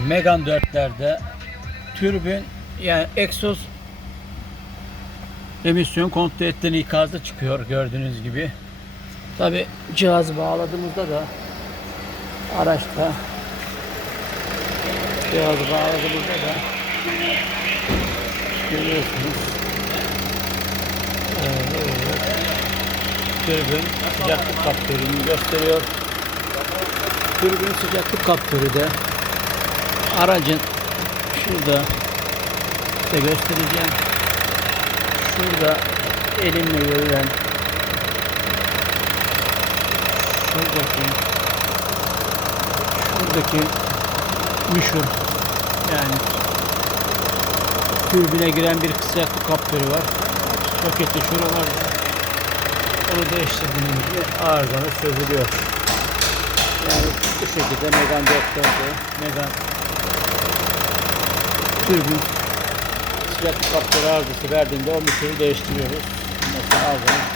Megan 4'lerde türbün yani egzoz emisyon kontrol ettiğini ikazı çıkıyor gördüğünüz gibi. Tabi cihazı bağladığımızda da araçta cihazı bağladığımızda da görüyorsunuz. Evet, sıcaklık kaptörünü gösteriyor. Türbün sıcaklık kaptörü de aracın şurada size göstereceğim. Şurada elimle görülen şuradaki şuradaki müşür yani türbüne giren bir sıcaklık kaptörü var. Soketi şuralarda. Onu değiştirdiğimizde arızanı çözülüyor. Yani bu şekilde Megan 4'lerde Megan türbün sıcaklık kaptörü arızası verdiğinde o müşürü değiştiriyoruz. Mesela arızamız